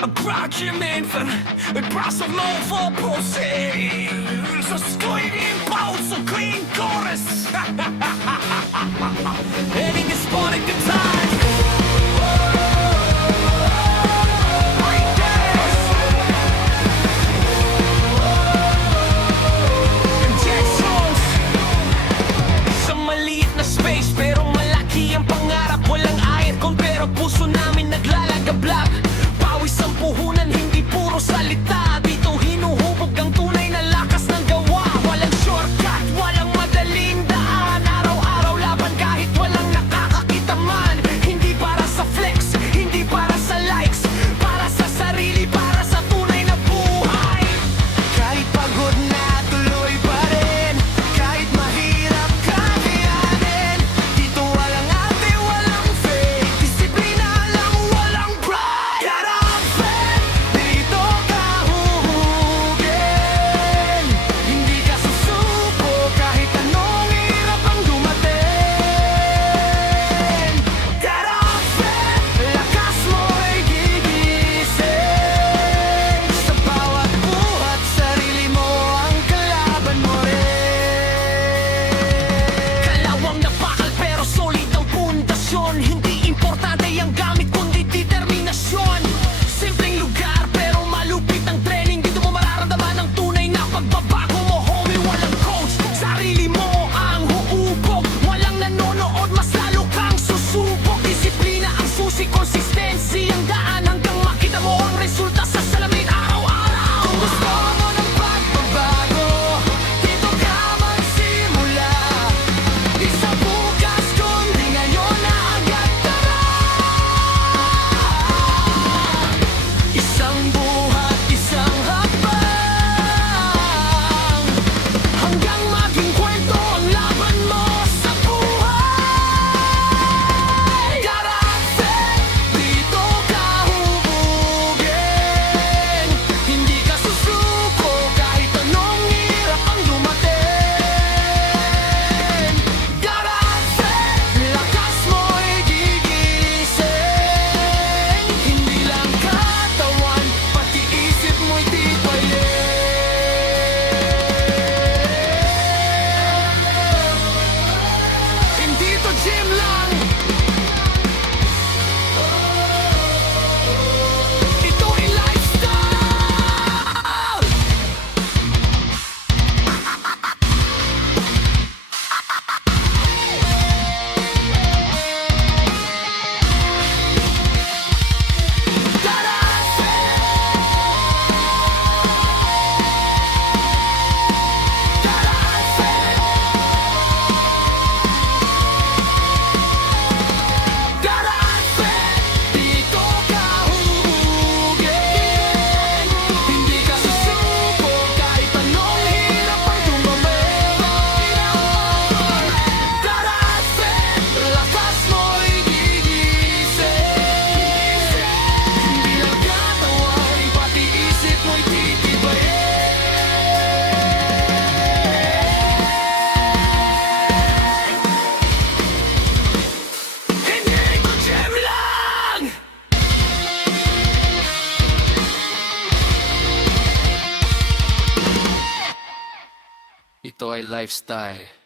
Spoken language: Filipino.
argumenten, ett brass av någon får på sig. Så står i din paus och kring chorus. En ingen spaning detalj. Space pero malaki ang pangarap. Walang aircon pero puso namin naglalagablak. Pawis ang puhunan, hindi puro salita. Dito hinuhubog ang tunay na lakas ng gawa. Walang shortcut, walang madaling daan. Araw-araw laban kahit walang nakakakita man. Hindi para sa flex, hindi para sa likes. Para sa sarili, para sa tunay na buhay. Kahit pagod na tuloy pa rin. Kahit mahirap kakayanin. Dito walang ate, walang fake. Disiplina lang, walang pride. Karapet, dito ka huhugin. Hindi ka susuko kahit anong hirap ang dumating. Karapet, lakas mo'y gigising. Sa bawat buhat, sarili mo ang kalaban mo rin. Kalawang na bakal pero solid ang pundasyon. Hindi importante ang gamit kundi determinasyon. Simpleng lugar pero malupit ang training. Dito mo mararamdaman ang tunay na pagbabago mo, homie. Walang coach, sarili mo ang huubog. Walang nanonood, mas lalo kang susubok. Disiplina ang susi, consistency ang daan hanggang makita mo ang resulta sa salamin araw-araw. Kung gusto mo ng pagbabago, dito ka magsimula. Di sa bukas kundi ngayon na agad, tara. Isang buhat, isang hakbang, hanggang maging kwento ang laban mo sa buhay. Karapet, dito ka hubugin. Hindi ka susuko kahit anong hirap ang dumating. Karapet, lakas mo'y gigising. Hindi lang katawan, pati isip mo'y tipayin. Hindi to gym lang, ito'y lifestyle. Karapet, dito ka hubugin. Hindi ka susuko kahit anong hirap ang dumating. Karapet, lakas mo'y gigising. Hindi lang katawan, pati isip mo'y titibayin. Hindi to gym lang! Ito ay lifestyle.